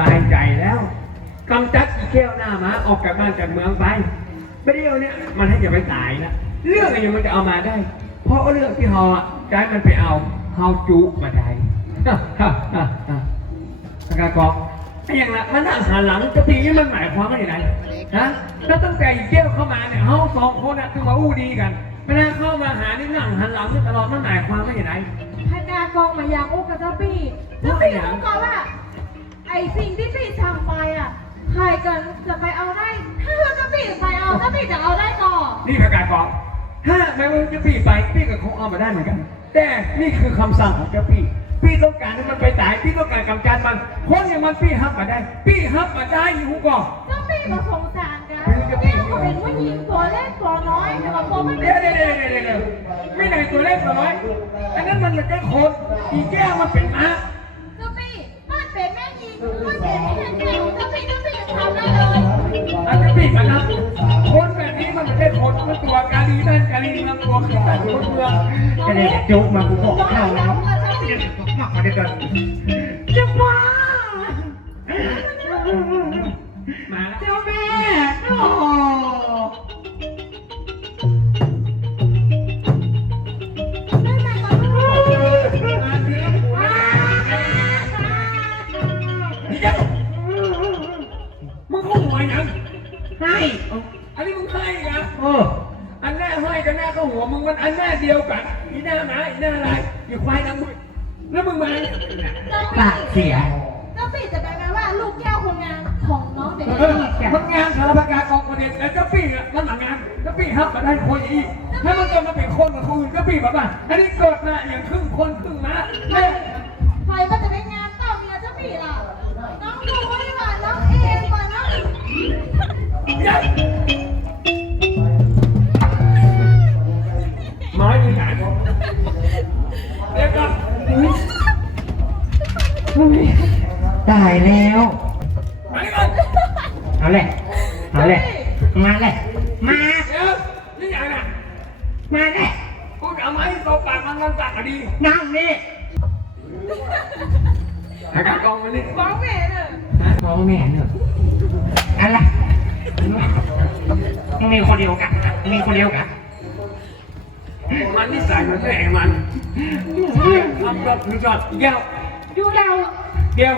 ตายใจแล้วกำจัดอีเกี้ยวหน้ามาออกจากบ้านจากเมืองไปไม่ได้เอาเนี่ยมันให้อย่าไปตายนะเรื่องอะไรมันจะเอามาได้ เพราะเรื่องที่เฮาอะใจมันไปเอาเฮาจุมาได้ฮ่าฮ่าฮ่าฮ่าอากากองไอ้อย่างละมันนั่งหันหลังจะปีนี้มันหมายความว่าอย่างไรนะแล้วตั้งแต่อีเกี้ยวเข้ามาเนี่ยเฮาสองคนน่ะถึงมาอู้ดีกันเวลาเข้ามาหานี่นั่งหันหลังตลอดมันหมายความว่าอย่างไรพนากองมายากอุกกับเจ้าปี้เจ้าปี้กอนว่า อ้สิ่งที่ปี้ทำไปอะใครกันจะไปเอาได้ถ้าเจ้าปี้ไปเอาเจ้าปี้จะเอาได้ก่อนนี่คือการฟ้องถ้าแม้ว่าจะพี่ไปพี่ก็คงเอามาได้เหมือนกัน แต่นี่คือคำสั่งของเจ้าพี่ พี่ต้องการให้มันไปตาย พี่ต้องการกำจัดมัน คนอย่างมันพี่ฮับมาได้ พี่ฮับมาได้อยู่ก่อน เจ้าปี้มาสงสารกันแกก็เป็นผู้หญิงตัวเล็กตัวน้อยแต่ว่าพอมันเป็เดี๋ยนวเดี๋ยวเดี๋ยวเดี๋ยวเดี๋ยวไม่ไหนตัวเล็กตัวน้อย อันนั้นมันเป็นแค่คน อีแก้วมันเป็นม้าเจ้าปี้มันเป็น แม่หญิงมันเป็นถ้าปี้เจ้าปี้จะทำได้เลยอันนี้พี่กันนะคนแบบนี้มันไม่ใช่คนมันตัวกาลีนั่นกาลีมันตัวขึ้นแต่คนเมืองก็เลยจุกมากูบอกข้าวแล้วจำกับเจ้ามากมาด้วยกันจะมามาแล้วเจ้าแม่โอ้ no, no. ตายแล้วมาดิก่อนเอาเลยเอาเลยมาเลยมา เดี๋ยวนี่อย่างน่ะมาเลยกูจะเอาไม้ตบปากมันมันปากก็ดีนั่งนี่อากาศกองมันนี่ฟ้องแม่เนอะมองแม่เนอะอะไรมีคนเดียวกันมีคนเดียวกันมันนิสัยมันแม่มันทำแบบถึงจอดแก้ว อยู่เราเดี๋ยว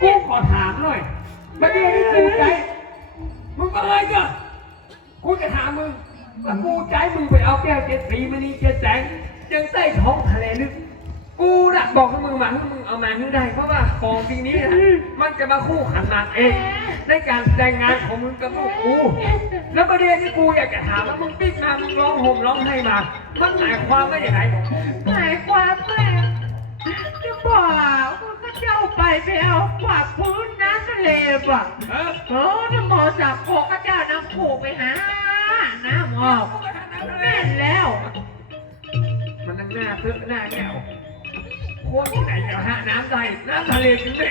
กูขอถามหน่อยประเดี๋ยวนี้กูใจมึงอะไรกันกูจะถามมึงว่ากูใจมึงไปเอาแก้วเจ็ดสีมานี่เจ็ดแสงยังใต้ท้องทะเลลึกกูน่ะบอกให้มึงมาให้มึงเอามาให้ได้ เพราะว่าของสิ่งนี้นะมันจะมาคู่ขันมาเอง ในการแต่งงานของมึงกับลูกกูแล้วประเด็นที่กูอยากจะถามว่ามึงปิ๊กมามึงร้องห่มร้องไห้มา มันหมายความว่าอย่างไรหมายความว่าจะ บอกว่าก็เจ้าไปไปเอากวาดพื้นน้ำทะเลบ่ะเออเออจะหมอจับโคก็เจ้าน้ำผูกไปหาน้ำออกแม่นแล้ว มันนั่งหน้าเพื่อหน้าแก้วคนที่ไหนจะหาน้ำได้น้ำทะเลถึงแม่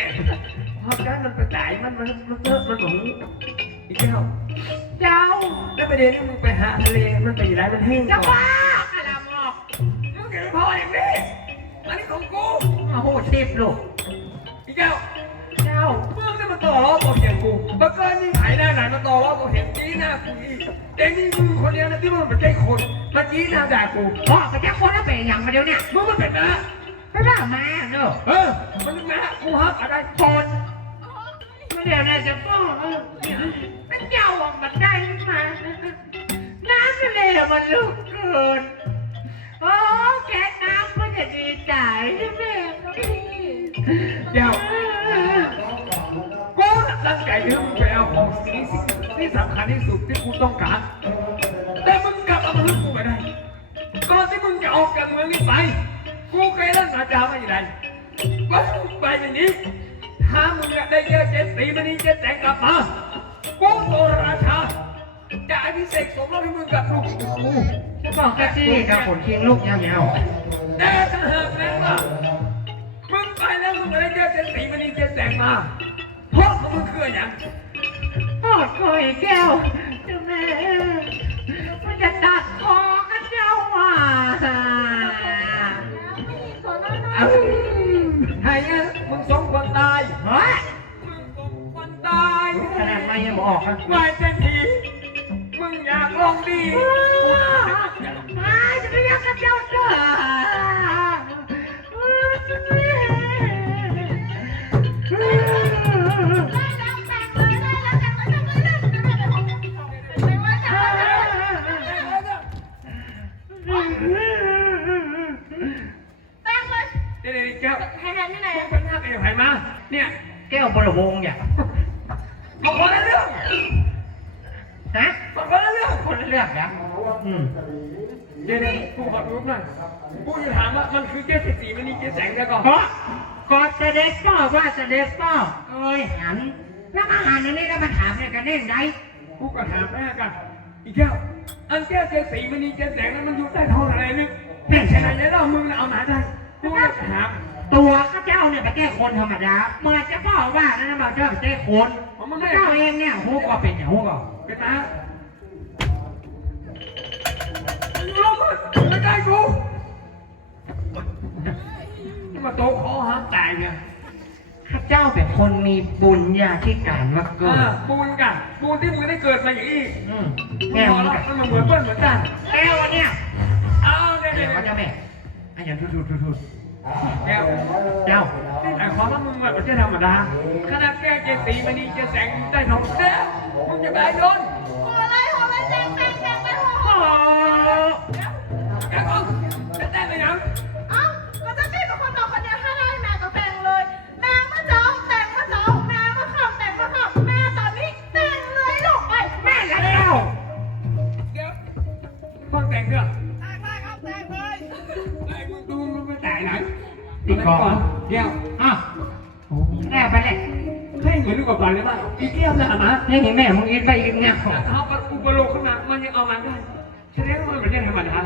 เพราะฉะนั้นมันไปตายมันมันมันเลิกมันหลงอีกแล้วเจ้าแล้วประเด็นที่มึงไปหาทะเลมันไปไหนมันแห้งจะก่อนบ้าอะไรหมอกมึงเก็บพออย่างนี้อันนี้ของกู โอ้โหติบลูกอีกแล้วเจ้ามึงนี่มันต่อล้อตัวเถียงกูเมื่อก่อนนี่หายหน้าไหนมันต่อล้อตัวเถียงจี้หน้ากูอีกแต่นี่มึงคนเดียวนะที่มึงเป็นแค่คนมันจี้หน้าด่ากูพ่อกับเจ้าคนนั้นเป็นอย่างมาเดียวเนี่ยมึงมันเป็นนะไม่ว่าแม่เนอะเออมันเป็นนะกูฮักอะไรคนมาเดี๋ยวเนี่ยจะพ่อเออเป็นเจ้าอะมันได้มาน้ำทะเลมันลึกเกินโอ้แกน้ำมัน จะดีใจใช่ไหมพี่เดี๋ยวกูน่ะตั้งใจที่มึงไปเอาของสิ่งที่ที่สำคัญที่สุดที่กูต้องการ แต่มึงกลับเอามาให้กูไม่ได้ก่อนที่มึงจะออกจากเมืองนี้ไป กูเคยเล่นอาจารย์มาอย่างไรว่ามึงไปอย่างนี้ ถ้ามึงอยากได้เยอะเจ็ดสีมันนี้เจ็ดแสงกลับมากูโตราชาจะอภิเษกสมรสให้มึงกับลูกกูจะบอกกะจีนี่กับคนเคียงลูกยาว แต่ถ้าหากแม้ว่ามึงไปแล้วมึงไม่ได้เจอเจ็ดสีมันนี้เจ็ดแสงมาเพราะของมึงคืออะไรอย่างปอดคอยแก้วเจ้าแม่มันจะตัดคอกันเจ้าว่ะขอโทษนะเอ้าให้เงี้ยมึงสองคนตายเฮ้ยมึงยังบอกออกครับวายเศรษฐีมึงอยากลองดีอ้าวจะไปยักกับเจ้าเจ้า แล้วมาถามเนี่ยกันเด้งได้กูก็ถามแม่กันอีแก้วอันแก้วเจ๊สีมันนี่เจ๊แสงนั้นมันอยู่ใต้ท้องอะไรนึกแม่ใช่ไหมเนี่ยเรามึงเอามาได้กูจะถามตัวข้าเจ้าเนี่ยไปแก้คนธรรมดาเมื่อจะพ่อว่านั่นนะมาเจ้าไปแก้คนเจ้าเองเนี่ยหูก็เป็นอย่างหูก็เป็นนะลงมาไม่ได้กูนี่มาโตคอหามตายเนี่ย ข้าเจ้าเป็นคนมีบุญญาธิการมาเกิอ่าดปูนกันปูนที่มึงได้เกิดมาอย่างนี้อืมแก้แก้ววมัมันนมันเหมือนเพื่อนเหมือนกันแก้วอันเนี่ยอ้าวเดี๋ยวเดี๋เดี๋ยยววเขาจะแม่อันอย่างทุดๆทุดแก้วๆเจ้านี่หมายความว่ามึงแบบไม่ใช่ธรรมดาขนาดแก้วเจสีมันนี่เจแสงได้ทองแท้มึงจะไปโดน แสดงว่ามันไม่ใช่ธรรมดา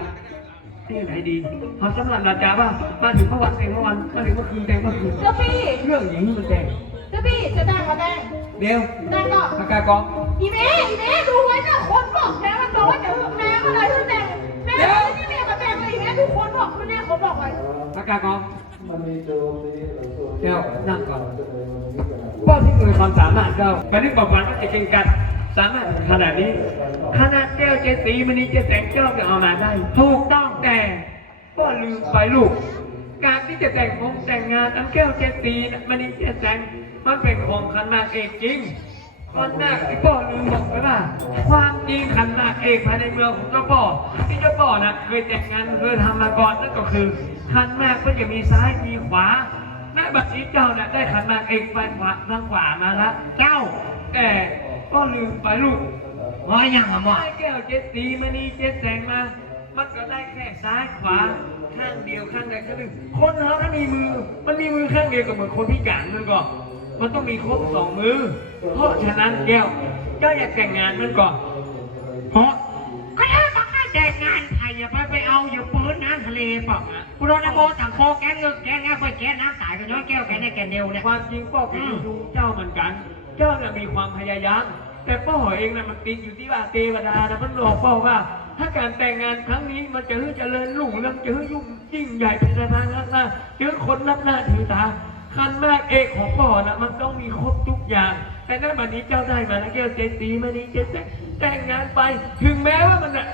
ที่ไหนดีพอสำหรับราจาว่ามาถึงเมื่อวันแต่งเมื่อวันมาถึงเมื่อคืนแต่งเมื่อคืนเจ้าพี่เรื่องอย่างนี้มันแต่งเจ้าพี่จะแต่งมาแต่งเดี๋ยวแต่งก่อนปากกากองอีเมย์อีเมย์ดูไว้นะคนบอกแม่มันบอกว่าเดี๋ยวแม่มาเลยที่แต่งแม่ไม่ได้แม่มาแต่งเลยอีเมย์ทุกคนบอกคุณแม่คนบอกไว้ปากกากองเดี๋ยวนั่งก่อนว่าที่มีความสามารถก็ไปนึกบอกว่าจะเก่งกัน สามารถขนาดนี้ขนาดแก้วเจสีมันนี้เจแสงเจ้าจะเอามาได้ ถูกต้องแต่ก็ลืมไปลูก การที่จะแต่งงงแต่งงานอันแก้วเจสีนะมันนี้เจแสงมันเป็นของขันมากเอกจริงวันหน้าที่พ่อลืมบอกไปว่า ความจริงขันมากเอกภายในเมืองของเจ้าพ่อที่เจ้าพ่อนะเคยแต่งงานเคยทำมาก่อนนั่นก็คือขันมากก็จะมีซ้ายมีขวาแม่บัดนี้เจ้าน่ะได้ขันมากเอกไปขวาทางขวามาละเจ้าแต่ ก็ลืมไปลูกว่าอย่างอะหมอไอ้แก้วเจ็ดสีมานี่เจ็ดแสงมา มันก็ได้แค่ซ้ายขวาข้างเดียวข้างใดข้างหนึ่ง คนเราถ้ามีมือ มันมีมือข้างเดียวก็เหมือนคนพิการนั่นก็มันต้องมีครบสองมือ เพราะฉะนั้นแก้วเจ้าอยากแต่งงานมันก่อนเพราะก็ถ้ามาให้แต่งงานไทยอย่าไปไปเอาอยู่ปืนน้ำทะเลเปล่ากูโดนโมถังโคแกงเงึกแกงแง่ค่อยแกน้ำตายกันย้อนแก้วแกเนี่ยแกเดียวเนี่ย ความจริงพ่อเป็นดูเจ้าเหมือนกัน เจ้าน่ะมีความพยายาม แต่พ่อเองน่ะมันติดอยู่ที่ว่าเทวดานะมันหลอกพ่อว่า ถ้าการแต่งงานครั้งนี้มันจะฮือเจริญรุ่งเรืองจะฮือยุ่งยิ่งใหญ่เป็นทางนักหน้าเจอคนนับหน้าถือตาคันมากเอกของพ่อนะมันต้องมีครบทุกอย่าง แต่นั่นบัดนี้เจ้าได้มาแล้วแก้วเจตีมานี้เจแต่งแต่งงานไป ถึงแม้ว่ามันอะ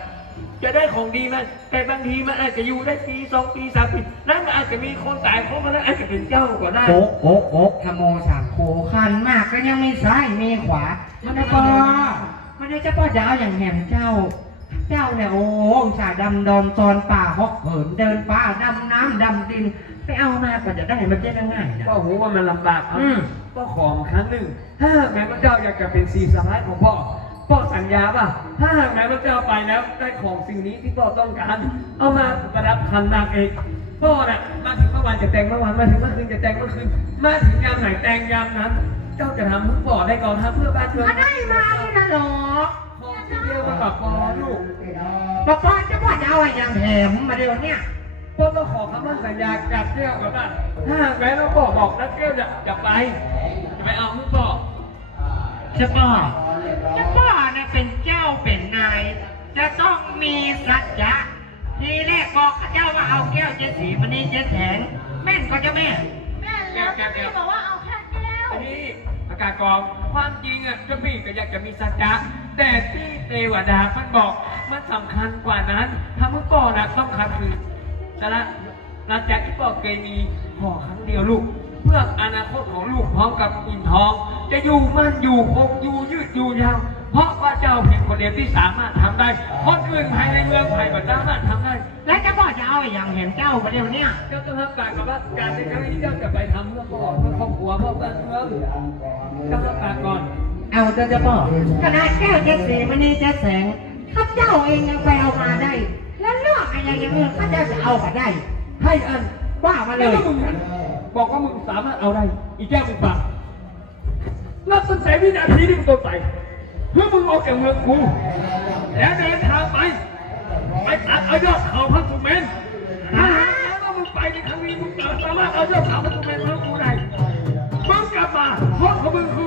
จะได้ของดีมันแต่บางทีมันอาจจะอยู่ได้ปีสองปีสามปีนั่นอาจจะมีคนตายเพราะมันนั้นอาจจะเป็นเจ้าก็ได้โอ๊กโอ๊กโอ๊กธโมสามโคคันมากก็ยังมีซ้ายมีขวามันจะป้อมันจะป้อจะเอาอย่างแหมเจ้า เจ้าเนี่ยโอ้อุตส่าห์ดำดอนตอนป่าฮอกเหินเดินป่าดำน้ำดำดินไปเอามาก็จะได้มันจะได้ง่ายนะก็หูว่ามันลำบากครับอืมก็ขอมาครั้งหนึ่งถ้าหากแม้พระเจ้าอยากจะเป็นสีสะพ้ายของพ่อ พ่อสัญญาป่ะ ถ้าหากแม้พระเจ้าไปแล้วได้ของสิ่งนี้ที่พ่อต้องการ เอามาประดับคันนางเอกพ่อน่ะมาถึงเมื่อวานจะแต่งเมื่อวานมาถึงเมื่อคืนจะแต่งเมื่อคืน มาถึงยามไหนแต่งยามนั้น เจ้าจะทำเพื่อพ่อได้ก่อนทำเพื่อบ้านเมืองก็ได้มานี่นะหรอขอที่เดียวกับพ่อลูกป้าป้าจะป้อจะเอาอย่างแหมมาเดี๋ยวเนี่ยพ่อก็ขอคำมั่นสัญญากับเจ้ากับว่าถ้าหากแม้เราบอกบอกนักเจ้าจะจะไป จะไปเอามึงบอกเจ้าป้อเจ้าป้อเนี่ยเป็นเจ้าเป็นนาย จะต้องมีสัจจะทีแรกบอกกับเจ้าว่าเอาแก้วเจ็ดสีมันนี่เจ็ดแสงแม่นก็จะแม่นแม่แล้วพี่บอกว่าเอาแค่แก้วอันนี้ปากประกาศกองความจริงอะเจ้าพี่ก็อยากจะมีสัจจะแต่ที่เทวดามันบอกมันสำคัญกว่านั้นถ้ามึงก่อนนะต้องคำคือแต่ละหลังจากที่บอกเกมีขอครั้งเดียวลูก เพื่ออนาคตของลูกพร้อมกับอินทอง จะอยู่มั่นอยู่คงอยู่ยืด อยู่ยาวเพราะว่าเจ้าเพียงคนเดียวที่สามารถทำได้ คนอื่นภายในเมืองภายก็สามารถทำได้ แล้วจะบอกจะเอาอย่างเห็นเจ้าประเดี๋ยวเนี้ยเจ้าจะทำการกับว่าการในครั้งนี้เจ้าจะไปทำเพื่อพ่อเพื่อครอบครัวเพื่อบ้านเมืองเจ้าทำการก่อนเอาจะจะบอกขนาดแก้วเจ็ดสีมันนี่เจ็ดแสงข้าเจ้าเองยังไปเอามาได้ แล้วเลือกอะไรอย่างอื่นข้าเจ้าจะเอามาได้ให้อันว่ามาเลแล้วย ก็มึงนั้นบอกว่ามึงสามารถเอาได้ อีกแก้วมึงฟั งนับตั้งแต่วินาทีที่มึงตัวไปเพื่อมึงออกจากเมืองกูแล้วเดินทางไปไปตัดเอายอดเขาพระสุเมนถ้าหากแล้วว่ามึงไปในครั้งนี้มึงสามารถเอายอดเขาพระสุเมนเมืองกูได้มึงกลับมาเพราะของมึงคือ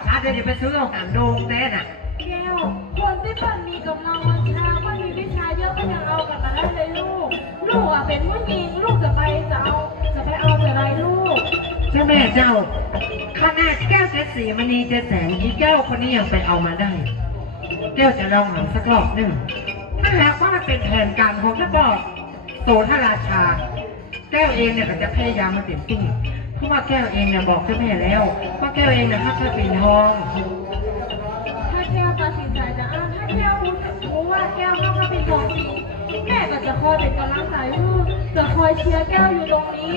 มองยอดชาเดี๋ยวจะไปซื้อเอาหางโดงแน่น่ะ แก้วคนที่มันมีกำลังวังชามันมีวิชาเยอะมันยังเอากลับมาได้เลยลูก ลูกอะเป็นผู้หญิงลูกจะไปจะเอาจะไปเอาแต่ไรลูก เจ้าแม่เจ้าขนาดแก้วเจ็ดสีมณีเจ็ดแสงอีแก้วคนนี้ยังไปเอามาได้ แก้วจะลองหันสักรอบหนึ่งถ้าหากว่ามันเป็นแผนการของท่านบอกโสธราชา แก้วเองเนี่ยก็จะพยายามมาเต็มที่ เพราะว่าแก้วเองเนี่ยบอกเจ้าแม่แล้ว ว่าแก้วเองเนี่ยถ้าเคยเป็นทอง ถ้าแก้วตัดสินใจจะเอาถ้าแก้วรู้รู้ว่าแก้วเข้ามาเป็นทองจริงแม่ก็จะคอยเป็นกำลังใจลูกจะคอยเชียร์แก้วอยู่ตรงนี้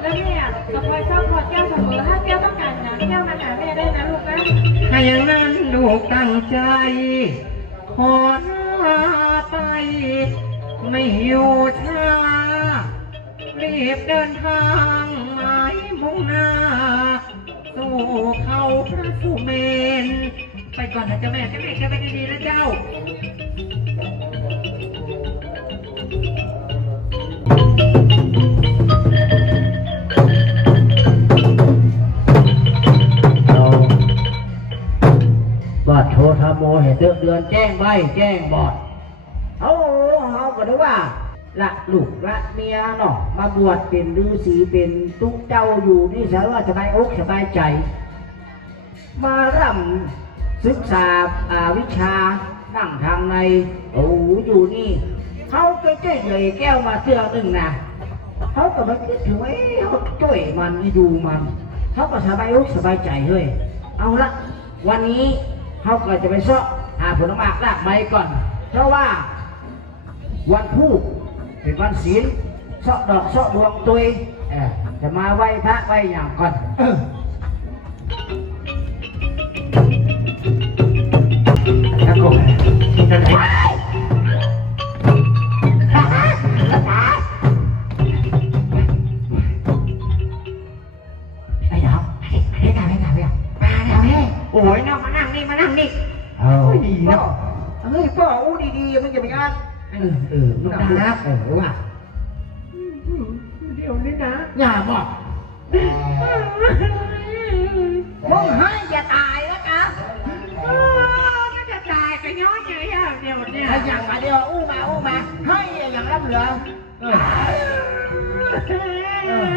แล้วแม่จะคอยซัพพอร์ตแก้วเสมอถ้าแก้วต้องการงานแก้วมาหาแม่ได้นะลูกนะถ้าอย่างนั้นลูกตั้งใจขอหน้าไป ไม่อยู่ช้ารีบเดินทางหมายมุ่งหน้าสู่เขาพระสุเมน ไปก่อนนะเจ้าแม่เจ้าแม่จะไปดีๆนะเจ้า เราบอดโทธโมเหตุเดือนแจ้งใบแจ้งบอด เอาเขาก็ได้ว่า ละลูกละเมียเนาะ มาบวชเป็นฤาษีเป็นตุ๊กเจ้าอยู่นี่สว่าสบายอกสบายใจ มาร่ำศึกษาอาวิชานั่งทางในโอ้อยู่นี่เขาก็เจ๊ใหญ่แก้วมาเสื้อหนึ่งนะเขาก็มาคิดถึงว่าเอ๊ะเขาช่วยมันดูมันเขาก็สบายอกสบายใจเฮ้ยเอาละวันนี้เขาก็จะไปเสาะหาผลไม้รากไม้ก่อน เพราะว่าวันพูดเป็นวันศีล เสาะดอกเสาะดวงตุยเออจะมาไหว้พระไหว้อย่างก่อนเออแล้วก็จะไหนไอ้ดาวไอ้ดาวไอ้ดาวไอ้ดาวมาดาวเฮ้ยโอ้ยเนาะมานั่งนี่มานั่งนี่เอาโอ้ยดีเนอะเฮ้ยพ่ออู้ดีๆมันจะไปงานเออเออลูกดาวเออว่าเดี๋ยว นี้นะอย่าบอกมึงให้อย่าตายแล้วกันเออมันจะตายกันย้อนเยอะอย่างเดียวเนี่ยถ้าอย่างมาเดียวอู้มาอู้มาให้อย่างรับเหลือเออเออ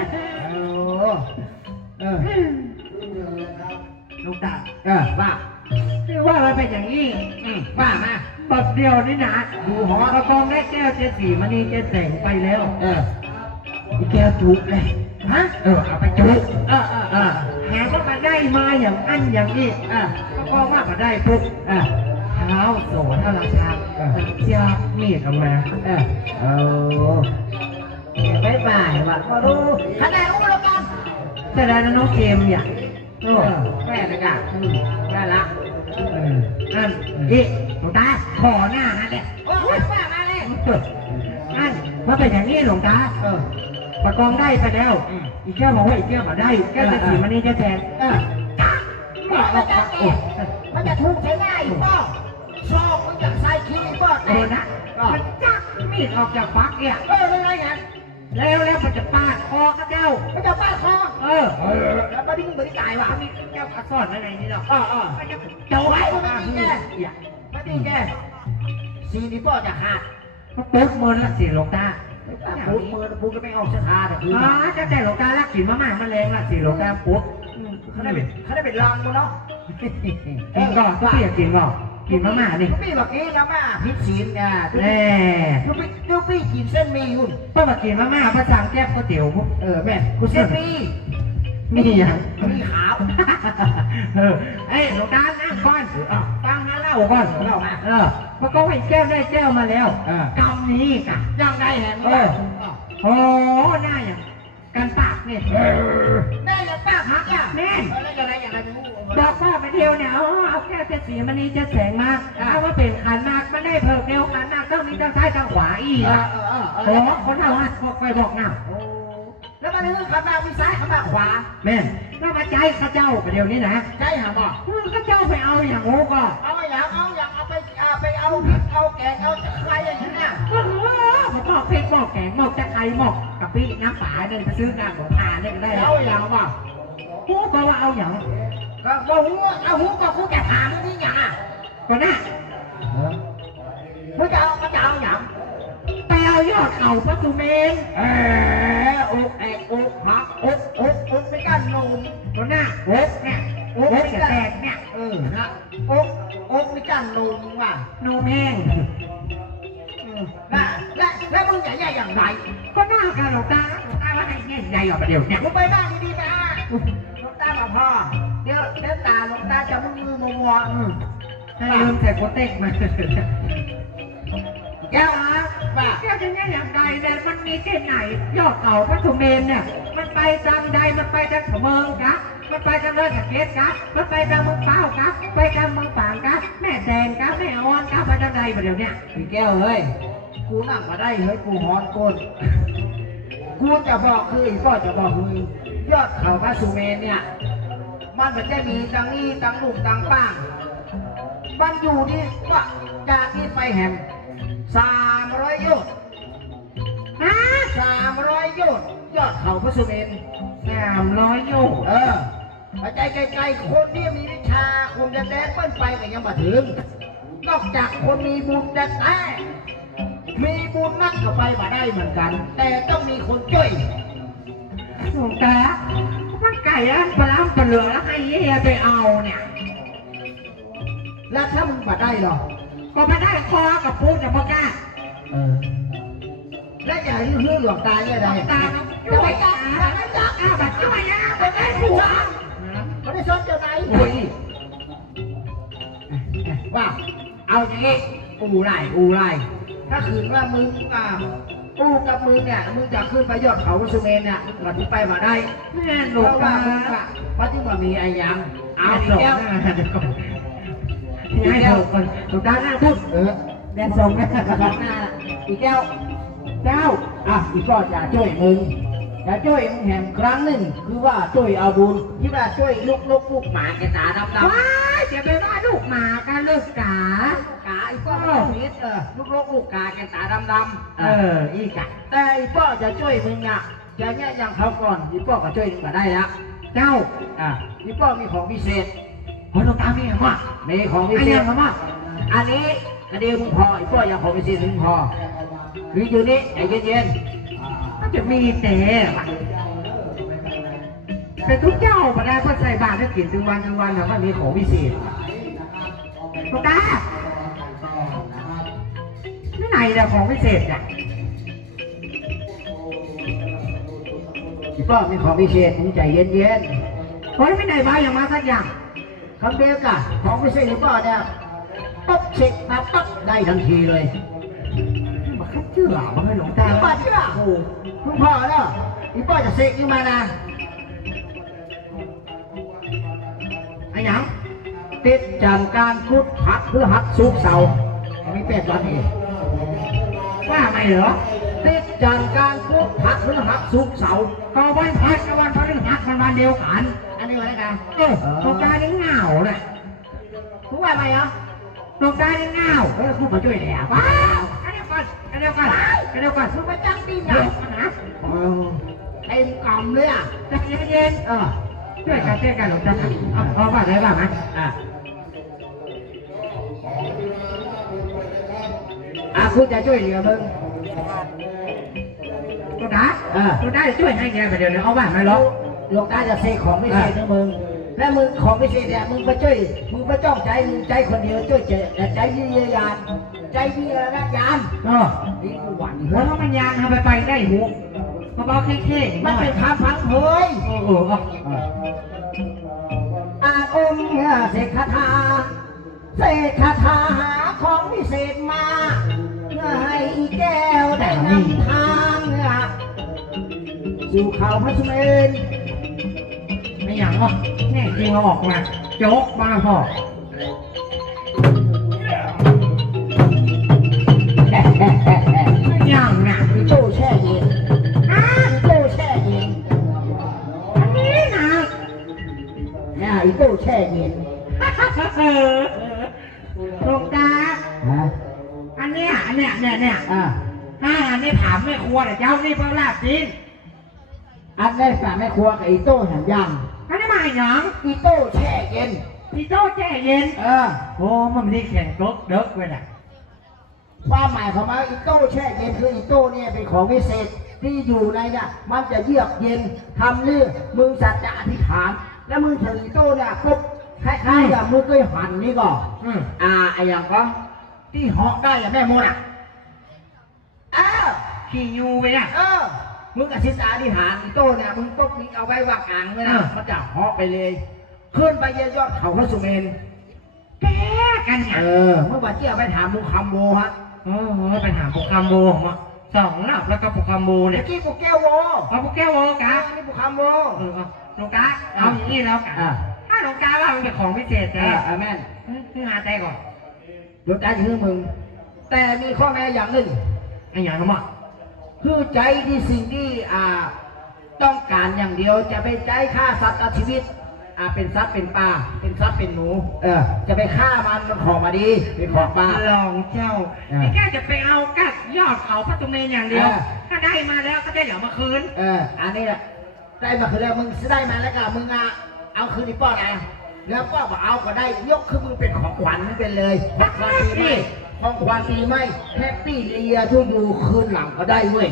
เออลูกตาเออว่าคือว่ามันเป็นอย่างนี้อืมว่ามาบัดเดียวนี่นะดูหอกระกองได้แก้วเจ็ดสีมันนี่เจ็ดแสงไปแล้ว เออ อีแก้วจุกเลยฮะเออเอาไปจุกเออเออเออแหงว่ามาได้มาอย่างอันอย่างนี้เออกระกองว่ามาได้ปุ๊บเออเท้าโสธราชาเจียบมีดออกมาเออเอาไปบ่ายว่ะมาดูคะแนนอู้แล้วกันแต่แล้วน้องเกมอย่างโอ้แม่นะกะอืมได้ละเออนั่นอีหลวงตาขอหน้าฮะเนี่ยโอ้ยว่ามาเลยนั่นว่าเป็นอย่างนี้หลวงตาเออ ประกองได้ไปแล้ว อืม อีกแก้วบอกว่าอีกแก้วมาได้แก้วจะสีมันนี่จะแทนเออมันจะเก็บมันจะถูกใช้ง่ายป่ะชอบมึงอยากใส่คิ้วก็เออนะมันจักมีดออกจากฟักเนี่ยเออเป็นไรไงแล้วแล้วมันจะปาดคอกับเจ้า มันจะป้าคอเออเออแล้วมาดิ้งมาดิ้งตายว่ะมีเจ้าอักษรอะไรนี่หรอกอ่าอ่ามันจะเจ้าไว้มันไม่ดีแกไม่ดีแกสีนี้พ่อจะขาดมันปุ๊บมือละสิหลวงตา พูดมือพูดก็ไม่ออกชะตาแต่คืออ๋อจะแต่หลวงตาลักกินมาม่ามันแรงละสิหลวงตาปุ๊บเขาได้เป็นเขาได้เป็นรังมั้งเนาะกินก่อนทุกที่อยากกินก่อนกินมาม่านี่ลูกพี่บอกงี้นะม่าพิษศีลเนี่ยแน่ลูกพี่ลูกพี่กินเส้นหมีหุ่นเพิ่งมากินมาม่าภาษาแก้บก๋วยเตี๋ยวปุ๊บเออแม่กูเส้นหมีมีอย่างมีขาวเออเอ้ยหลวงตานั่งก่อนฟังฮะเล่าก่อนเล่ามาเออมันก็ให้แก้วได้แก้วมาแล้วกำนี้กะยังไงแหงเออโอ้หน้าอย่างกันปากเนี่ยเออแม่ยังป้าพักอะแม่เออแล้วยังไงยังไงไม่รู้บอกพ่อไปเที่ยวเนี่ยเอาเอาแก้วเจ็ดสีมันนี้จะแสงมากถ้าว่าเป็นขันมากมันได้เพิกเดียวขันมากต้องมีต้องซ้ายต้องขวาอีกเอออะเออเออเอโอ้อคนเท่าว่าคอยบอกเงาโอ้แล้วมันคือขับมามีซ้ายขับมาขวาแม่นแล้วมาใจข้าเจ้าประเดี๋ยวนี้นะใช่หาบ่ข้าเจ้าไปเอาอย่างโอ้ก็เอา เอาไปเอาพริกเอาแกงเอาตะไคร้อย่างนี้เนี่ยโอ้โหมาบอกเพชรบอกแกงบอกจะไข่บอกกะปิน้ำปลาเนี่ยไปซื้อกันของทานเนี่ยก็ได้แล้เอาวอย่างบ่พูดมาว่าเอาอย่างก็บ่หูเอาหูก็กูจะถามนี่อย่างอะก่อนหน้ามึงจะเอามึงจะเอาอย่างไปเอายอดเขาพระสุเมนเอออกแอกอกหักอกอกอกไม่กันนมก่อนหน้าโอ๊กเนี่ยโอ๊กไม่จะแตกเนี่ยเออนะอก อกไม่กันนมว่ะโนแม่งและและและมึงจะแย่อย่างไรก็หน้ากันหลวงตาหลวงตาว่าให้แง่ใหญ่ออกประเดี๋ยวเนี่ยมึงไปบ้านดีๆนะหลวงตากับพ่อเดี๋ยวเดี๋ยวตาหลวงตาจะมือมือมัวๆอืมให้ลืมใส่โคเต็กมาแก้วนะว่าแก้วจะแง่อย่างใดเนี่ยมันมีที่ไหน ยอดเขาพระสุเมนเนี่ย มันไปทางใดมันไปทางเมืองกะ มันไปทางเรือสเก็ตกะมันไปทางเมืองเป้ากะไปทางเมืองฝางกะแม่แดงกะแม่ออนกะไปทางใดประเดี๋ยวเนี่ยพี่แก้วเฮ้ย กูนั่งมาได้เฮ้ยกูฮอนก้นกูจะบอกคืออีพ่อจะบอกคือยอดเขาพระสุเมนเนี่ย มันมันจะมีตังนี้ตังลูกตังป้างมันอยู่นี่ก็จากนี้ไปแหมสามร้อยโยชน์ฮะสามร้อยโยชน์ยอดเขาพระสุเมนสามร้อยโยกเออ ไปใจไกลๆคนที่มีวิชาคงจะแดนเปิ้นไปก็ยังมาถึง นอกจากคนมีบุญแต่แต่มีบุญนักก็ไปมาได้เหมือนกัน แต่ต้องมีคนช่วยหลวงตามันไก่อันปลาล้ำปลาเหลือแล้วให้เฮียไปเอาเนี่ย แล้วถ้ามึงมาได้หรอก็มาได้คอกับพูดกับพ่อกล้าเออและอย่าฮือหลวงตาเนี่ยได้ตาน้องจะช่ไปวยจัอะบจะไปจับอ้าวแบบช่วยอะจะได้ผัวเขา ได้ซ้อนเจ้านายโอ้ยว่า เอาอย่างงี้อูไรอูไรถ้าคืนว่ามึงอะอูกับมึงเนี่ยมึงจะขึ้นไปยอดเขาสุเมนเนี่ยมึงก็ถึงไปมาได้แม่หเพลวงราะว่าตามึงอะว่าที่มันมีไอ้ยังเอาเอาอีสกองแก้วหน้าเดี๋ยวก่อนที่ให้ถูกคนหลวงตาหน้าพูดเออแดนสองแม่กระดองหน้าน่ะอีแก้วเจ้าอะอีก็จะช่วยมึง จะช่วยมึงแหมครั้งหนึ่งคือว่าช่วยเอาบุญที่ว่าช่วยลูกลูกลูกหมาแกตาดำดำว้ายอย่าไปว่าลูกหมากันลูกกากาอีก็ไม่ต้องนิดเออลูกลูกลูกกาแกตาดำดำเอออีกอะแต่อีป้อจะช่วยมึงอะจะเนี่ยยังเขาก่อนอีป้อก็ช่วยมึงมาได้แล้วเจ้าอะอีป้อมีของพิเศษพอหลวงตามีอะไรวะมีของพิไอ้เศเนี่ษยมาว่าอันนี้อันเดียวมึงพออีป้อยังของพิเศษมึงพอคืออยู่นี่ไอ้เย็นมัน จะมีแต่ว่ะเป็นทุกเจ้ามาได้เพื่อใส่บาตรแล้วกินถึงวันถึงวันแล้วมันมีของพิเศษหลวงตาไม่ไหนแต่ของพิเศษอะๆอีป้อมีของพิเศษมึงใจเย็นเฮ้ยไม่ไหนบ้าอย่างมาสักอย่างๆคำเดียวกันของพิเศษอีป้อเนี่ยปุ๊บเช็คมาปั๊บได้ทันทีเลยมาคัดเชื่อมาให้หลวงตาอีป้อเชื่อโอ้โห มึงพอแล้วอีป้อจะเสกขึ้นมานะไอ้หยังติดจันการพุธหักเพฤหักสุกเสาร์มีแปดวันเองว่าไม่เหรอติดจันการพุธหักเพฤหักสุกเสาก็วันพัดกับวันพฤหัสมันวันเดียวกันอันนี้อะไรกันเออหลวงตานี่เหงาเลยทุกวันไหมอะลงได้เงาเออคุณมาช่วยแล้วว้าว กันเดียวกันกันเดียวกันกันเดียวกันมึงมาจังตีนเดี๋นะยวนะเออเต็มกล่ำเลยอะใจเย็นเออๆช่วยกันช่วยกันหลวงตาเอาเอาบ้างได้บ้างไหมอะอะคุณจะช่วยเหลือมึงหลวงตาเออหลวงตาจะช่วยให้แกไปเดี๋ยวเดี๋ยวเอาบ้างมาล็อกหลวงตาจะเสกของไม่เสกนะมึง และมึงของไม่เสกเนี่ยมึงไปช่วยมึงไปจ้องใจมึงใจคนเดียวช่วยใจแต่ใจวิญญาณใจวิญญาณเออนี่กูหวั่นแล้เฮ้วยถ้ามันยางทำไปไปได้หูเบาๆเท่ๆมันเป็นคำพังเผยโอ้โหอาอมเสกคาถาเสกคาถาหาของวิเศษมาให้แก้วได้นำทางสู่เขาพระสุเมนไม่ อย่างวะแน่จริงเอาออกมาโจ๊กมาพ่อไม่อย่างน่ะมีตู้แช่เย็นอ่ามีตู้แช่เย็นอันนี้นะเนี่ยอีตู้แช่เย็นเออหลวงตาฮะอันเนี้ยอันเนี้ยเนี่ยเนี่ยอ่าห้าอันนี้ถามไม่ครัวแต่เจ้านี่เปล่าลาบจีน อันได้ฝากแม่ครัวกับอีตู้หันย่างอันนี้มาหยังอีตู้แช่เย็น พี่โต้แจ้เย็น เออ โอ้มันไม่ได้แข่งรถเด็กเว้ยน่ะความหมายของมันอีตู้แช่เย็นคืออีตู้เนี่ยเป็นของวิเศษที่อยู่ในเนี่ยมันจะเยือกเย็นทำเรื่องมึงสัจจะอธิษฐาน แล้วมึงถืออีตู้เนี่ยปุ๊บคล้ายๆกับมึงเคยหันนี่ก่อนอืมอ่าไอ้อย่างก็ที่เหาะได้อะแม่โมดอะเออขี่ยูไปอะเออ มึงอธิษฐานอธิษฐานอีโต้เนี่ยมึงปุ๊บมึงเอาไว้ว่างกลางเลยนะเออมันจะเหาะไปเลย ขึ้นไปเยนยอดเขาพระสุเมนแกกันเนี่ยเออ เมื่อวันที่เอาไปถามมุคำโมฮะโอ้โหไปถามปุกคำโบผมอะสองรอบแล้วก็ปุกคำโบเมื่เนี่อยกี้กูแก้วโวเอาปุกแก้วโวกะนี่ปุคำโมเออเอาหลวงตาเอาอย่างนี้แล้วกันอ่าถ้าหลวงตาว่ามันเป็นของพิเศษเอแต่อเออแม่นคือหาใจก่อนเดี๋ยวใจยืมมึง แต่มีข้อแม้อย่างหนึ่งไอ้อย่างนั้นอะ คือใจที่สิ่งที่อ่าต้องการอย่างเดียวจะไปใจฆ่าสัตว์ตัดชีวิตอ่าเป็นสัตว์เป็นปลาเป็นสัตว์เป็นหนู เออ จะไปฆ่ามันมันของมาดีเป็นของปลา ลองเจ้าเออ ไอ้แกจะไปเอากัดยอดเขาพระตุเมนอย่างเดียว เออ ถ้าได้มาแล้วก็ได้เหลือมาคืน เออ อันนี้แหละได้มาคือแล้วมึงได้มาแล้วก็มึงอะเอาคืนที่ป้อนอะแล้วป้อนบอกเอาก็ได้ยกคือมึงเป็นของขวัญไปเลยของขวัญปีใหม่ ของขวัญปีใหม่แฮปปี้เลียทุกอยู่คืนหลังก็ได้เว้ย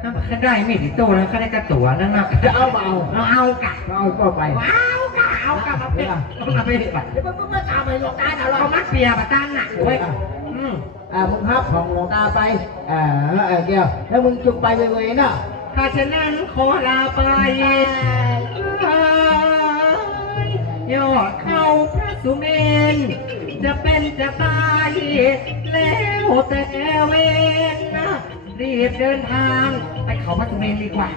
ถ้าเขาได้ไม่ถึงตัวแล้วเขาได้กระตัวนั่นนะจะเอามาเอาเอาเอากะเอาก็ไปว้าวกะเอากะมาเป็นเอามาเป็นเดี๋ยวมึงมึงมาตามไปหลวงตาหน่อยหรอเอามัดเปียปะตันน่ะเว้ยอืมอ่ามึงครับของหลวงตาไปเออเออเกี่ยวแล้วมึงจุกไปเว้ยๆเนาะถ้าฉะนั้นขอลาไปยอดเข้าพระสุเมน จะเป็นจะตายแล้วแต่เวนนะรีบเดินทาง ไปเขาพัทเมนดีกว่า